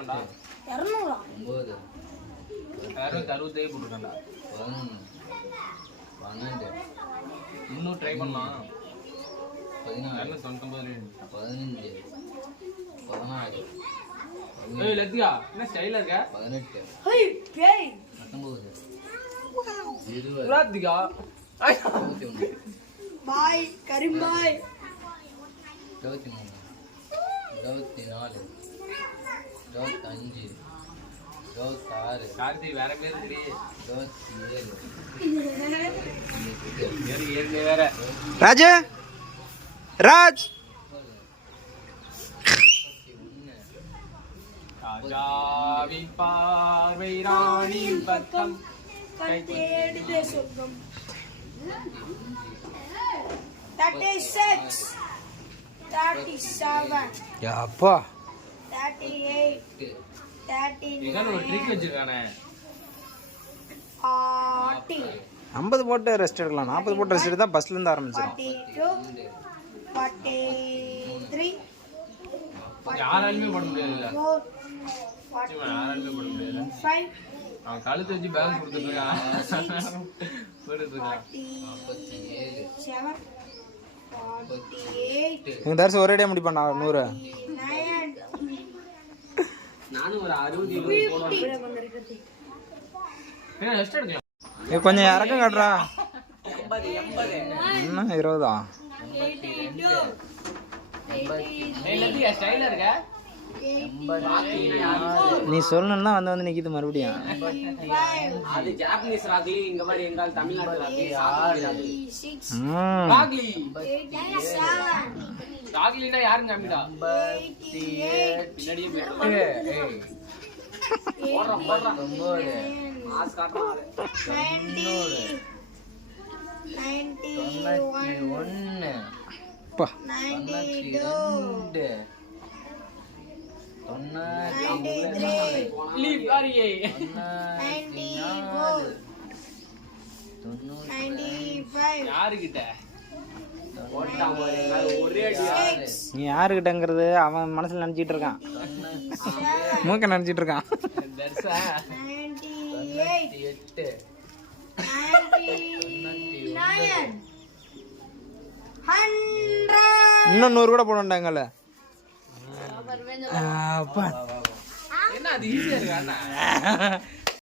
போட்டுருக்கேன்டா. 200 9 267 போட்டுருக்கேன்டா. 11 12 இன்னும் ட்ரை பண்ணலாம். 16 299 15 16 ஏய் லத்தியா என்ன ஸ்டைலா இருக்க? 18 ஹேய் பேய் 19 20 லத்தியா 21 பாய் கரீம் பாய் 23 24 25 26 கார்த்தி வேற பேர் இருக்கு 27 வேற ராஜ் ராஜ் ராஜாவின் பார்வை ராணியின் பக்கம் கை தேடுதே சொர்க்கம் 36 37 அப்பா 38 இங்க ஒரு ட்ரிக் வச்சிருக்கானே 40 50 போட்டு ரெஸ்ட் எடுக்கலாம். 40 போட்டு ரெஸ்ட் எடுத்தா பஸ்ல இருந்து ஆரம்பிச்சிடும். 42 43 யாராலுமே பண்ண முடியாது. 4 யாராலுமே பண்ண முடியாது. 5 அவன் கழுத்து வச்சு பேலன்ஸ் கொடுத்துட்டு இருக்கான். போட்டுட்டு இருக்கான். 47 48 எங்க தரிசி ஒரே டே முடிப்பாண்டா 100. 9 நானும் ஒரு 60 70 என்ன ரெஸ்ட் எடுக்கலாம். கொஞ்சம் இறக்கம் காட்டுறா. 80 என்ன 20 ஏய் லத்தியா ஸ்டைலா இருக்க? நீ சொல்லணும்னா வந்து நிக்குது மறுபடியும். அது ஜாப்பனீஸ் ராக்லி, இங்க மாதிரி எங்கால் தமிழ்நாட்டு ராக்லி. 6 ராக்லி 87 ராக்லினா யாருங்க அம்மிடா? 88 பின்னாடியே போய் போடுறா போடுறா மாஸ் காட்டுறான். 90 91 அப்பா 92 93 லீவ் காரியே 94 95 யாருகிட்ட ஓட்டா ஒரே அடியா. நீ யாருக்கிட்டங்கிறது அவன் மனசுல நினைச்சிட்டு இருக்கான். மூக்க நினைச்சிட்டு இருக்கான். தர்சா 98 99 100 இன்னும் 100 கூட போடண்டாங்கல்ல. அப்பா என்ன அது ஈஸியா இருக்கா?